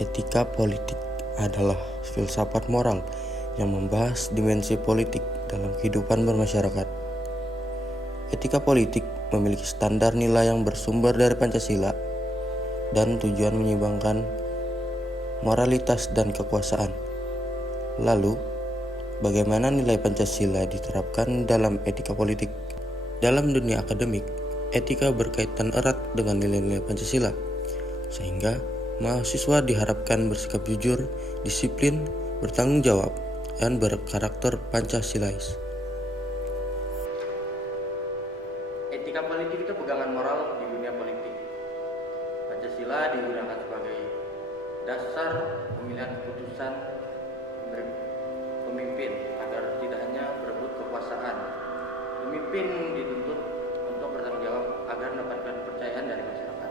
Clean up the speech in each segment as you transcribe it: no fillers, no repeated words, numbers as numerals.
Etika politik adalah filsafat moral yang membahas dimensi politik dalam kehidupan bermasyarakat. Etika politik memiliki standar nilai yang bersumber dari Pancasila dan tujuan menyeimbangkan moralitas dan kekuasaan. Lalu, bagaimana nilai Pancasila diterapkan dalam etika politik? Dalam dunia akademik, etika berkaitan erat dengan nilai-nilai Pancasila, sehingga mahasiswa diharapkan bersikap jujur, disiplin, bertanggung jawab, dan berkarakter Pancasilais. Etika politik itu pegangan moral di dunia politik. Pancasila digunakan sebagai dasar pemilihan keputusan pemimpin agar tidak hanya berebut kekuasaan. Pemimpin dituntut untuk bertanggung jawab agar mendapatkan kepercayaan dari masyarakat.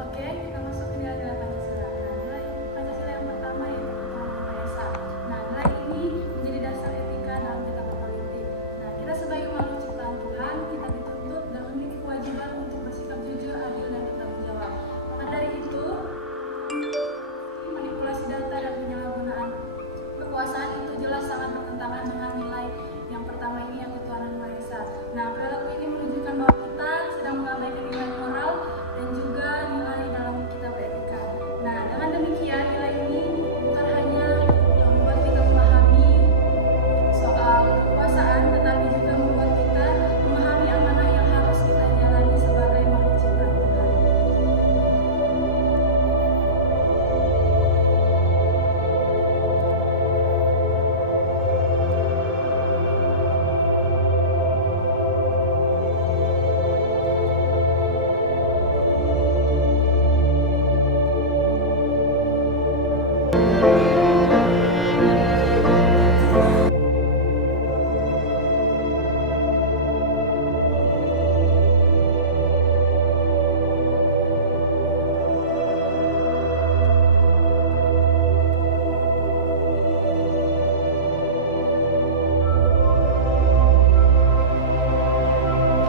Oke, kita masuk ke nilai-nilai Pancasila. Nah, nilai Pancasila yang pertama yaitu ketuhanan Maha Esa. Nah, nilai ini menjadi dasar etika dalam kita berpolitik. Nah, kita sebagai makhluk ciptaan Tuhan, kita dituntut dan memiliki kewajiban untuk bersikap jujur, adil, dan bertanggung jawab. Maka dari itu, manipulasi data dan penyalahgunaan kekuasaan itu jelas sangat bertentangan dengan nilai yang pertama ini, yang ketuhanan Maha Esa. Nah, perilaku ini menunjukkan bahwa kita sedang mengabaikan nilai moral dan juga nilai dalam kita beretika. Nah, dengan demikian nilai ini bukan hanya membuat kita memahami soal kekuasaan, tetapi juga membuat kita memahami amanah yang harus kita jalani sebagai makhluk ciptaan Tuhan.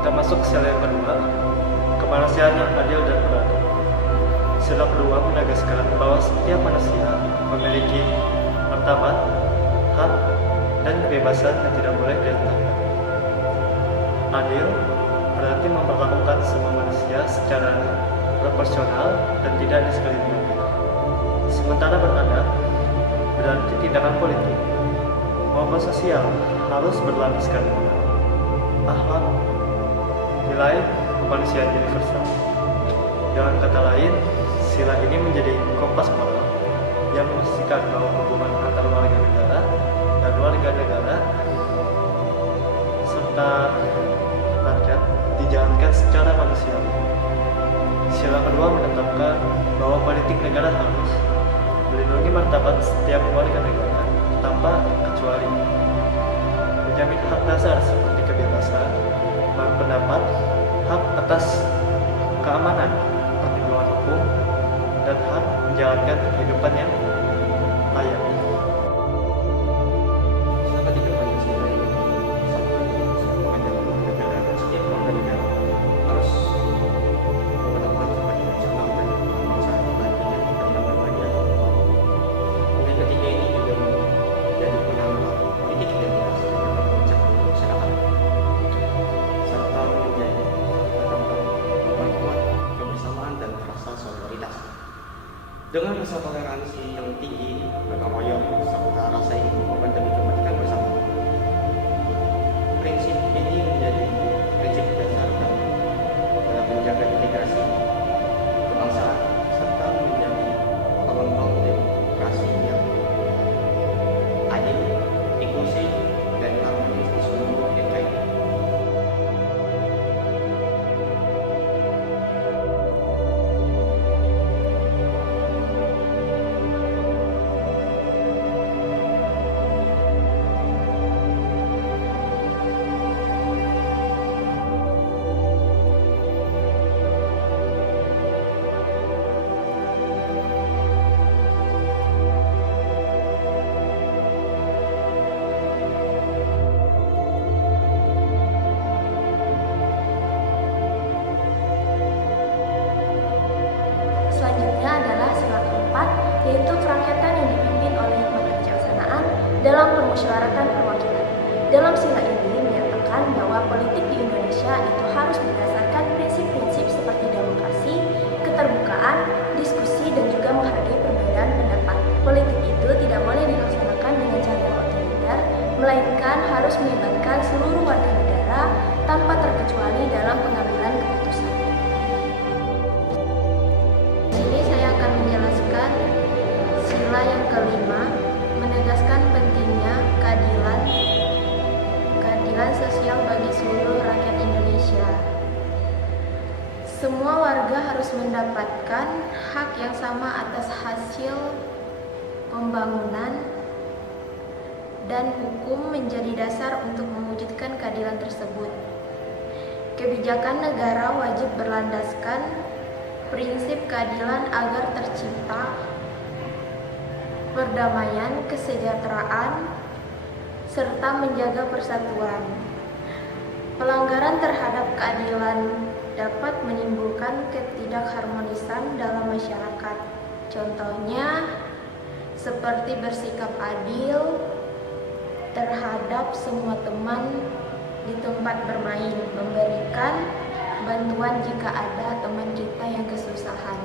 Kita masuk ke sila yang kedua, kemanusiaan yang adil dan beradab. Sila kedua menegaskan bahwa setiap manusia memiliki martabat, hak, dan kebebasan yang tidak boleh direndahkan. Adil berarti memperlakukan semua manusia secara proporsional dan tidak diskriminatif. Sementara beradab berarti tindakan politik maupun sosial harus berlandaskan akhlak, nilai kemanusiaan universal. Dengan kata lain, sila ini menjadi kompas moral yang memastikan bahwa hubungan antar warga negara dan warga negara serta rakyat dijalankan secara manusiawi. Sila kedua menetapkan bahwa politik negara harus melindungi martabat setiap warga negara tanpa kecuali, menjamin hak dasar seperti kebebasan berpendapat, hak atas keamanan, perlindungan hukum, dan hak menjalankan kehidupan yang layak. Sila ketiga Pancasila itu satu negara dan setiap warga negara harus mendapat keadilan sama dan kemanusiaan dibandingkan keadilan bagi agama. Nilai ketiga ini juga menjadi penambah politik identitas dan kebijakan masyarakat, serta menjadi penambah memperkuat kebersamaan dan rasa solidaritas. Dengan rasa toleransi yang tinggi, gotong royong, serta rasa ingin berkorban demi kebaikan bersama. Prinsip ini menjadi prinsip dasar dalam menjaga integrasi kebangsaan serta menjadi pengembang demokrasi yang adil, inklusif, dan harmonis di seluruh NKRI. permusyawaratan perwakilan. Dalam sila ini menyatakan bahwa politik di Indonesia itu harus berdasarkan prinsip-prinsip seperti demokrasi, keterbukaan, diskusi, dan juga menghargai perbedaan pendapat. Politik itu tidak boleh dilaksanakan dengan cara yang otoriter, melainkan harus melibatkan seluruh warga negara tanpa terkecuali dalam pengambilan keputusan. Di sini saya akan menjelaskan sila yang kelima, menegaskan pentingnya keadilan sosial bagi seluruh rakyat Indonesia. Semua warga harus mendapatkan hak yang sama atas hasil pembangunan, dan hukum menjadi dasar untuk mewujudkan keadilan tersebut. Kebijakan negara wajib berlandaskan prinsip keadilan agar tercipta perdamaian, kesejahteraan, serta menjaga persatuan. Pelanggaran terhadap keadilan dapat menimbulkan ketidakharmonisan dalam masyarakat. Contohnya, seperti bersikap adil terhadap semua teman di tempat bermain, memberikan bantuan jika ada teman kita yang kesusahan.